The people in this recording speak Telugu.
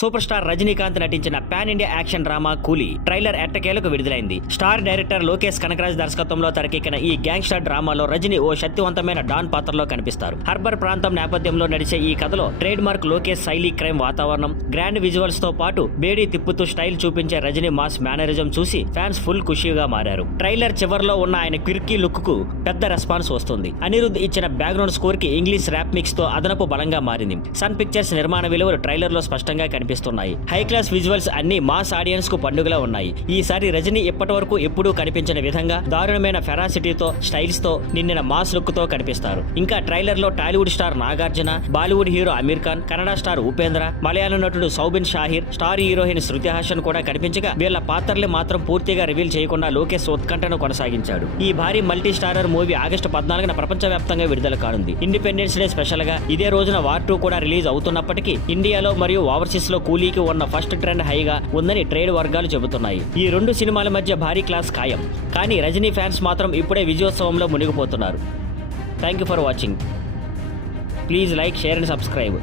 సూపర్ స్టార్ రజనీకాంత్ నటించిన పాన్ ఇండియా యాక్షన్ డ్రామా కూలీ ట్రైలర్ ఎట్టకేలకు విడుదలైంది. స్టార్ డైరెక్టర్ లోకేష్ కనకరాజ్ దర్శకత్వంలో తెరకెక్కిన ఈ గ్యాంగ్స్టర్ డ్రామాలో రజనీ ఓ శక్తివంతమైన డాన్ పాత్రలో కనిపిస్తారు. హర్బర్ ప్రాంతం నేపథ్యంలో నడిచే ఈ కథలో ట్రేడ్ మార్క్ లోకేష్ శైలి, క్రైమ్ వాతావరణం, గ్రాండ్ విజువల్స్ తో పాటు బేడీ తిప్పుతూ స్టైల్ చూపించే రజనీ మాస్ మేనరిజం చూసి ఫ్యాన్స్ ఫుల్ ఖుషీగా మారారు. ట్రైలర్ చివర్లో ఉన్న ఆయన క్విర్కీ లుక్ కు పెద్ద రెస్పాన్స్ వస్తుంది. అనిరుద్ ఇచ్చిన బ్యాక్గ్రౌండ్ స్కోర్ కి ఇంగ్లీష్ ర్యాప్ మిక్స్ తో అదనపు బలంగా మారింది. సన్ పిక్చర్స్ నిర్మాణ విలువలు ట్రైలర్ లో స్పష్టంగా కనిపిస్తున్నాయి. హై క్లాస్ విజువల్స్ అన్ని మాస్ ఆడియన్స్ కు పండుగలా ఉన్నాయి. ఈసారి రజనీ ఇప్పటి వరకు ఎప్పుడూ కనిపించిన విధంగా దారుణమైన ఫెరాసిటీతో, స్టైల్స్ తో నిండిన మాస్ లుక్ తో కనిపిస్తారు. ఇంకా ట్రైలర్ లో Tollywood star Nagarjuna, Bollywood hero Aamir Khan, Kannada star Upendra, Malayalam నటుడు సౌబిన్ షాహిర్, స్టార్ హీరోయిన్ శృతి హాసన్ కూడా కనిపించగా వీళ్ళ పాత్రలు మాత్రం పూర్తిగా రివీల్ చేయకుండా లోకేష్ ఉత్కంఠను కొనసాగించాడు. ఈ భారీ మల్టీ స్టారర్ మూవీ ఆగస్టు 14న ప్రపంచవ్యాప్తంగా విడుదల కానుంది. ఇండిపెండెన్స్ డే స్పెషల్ గా ఇదే రోజున వార్ 2 కూడా రిలీజ్ అవుతున్నప్పటికీ ఇండియాలో మరియు ఓవర్సీస్ లో కూలీకి ఉన్న ఫస్ట్ ట్రెండ్ హైగా ఉందని ట్రేడ్ వర్గాలు చెబుతున్నాయి. ఈ రెండు సినిమాల మధ్య భారీ క్లాస్ ఖాయం. కానీ రజనీ ఫ్యాన్స్ మాత్రం ఇప్పుడే విజయోత్సవంలో మునిగిపోతున్నారు. Thank you for watching. Please like, share and subscribe.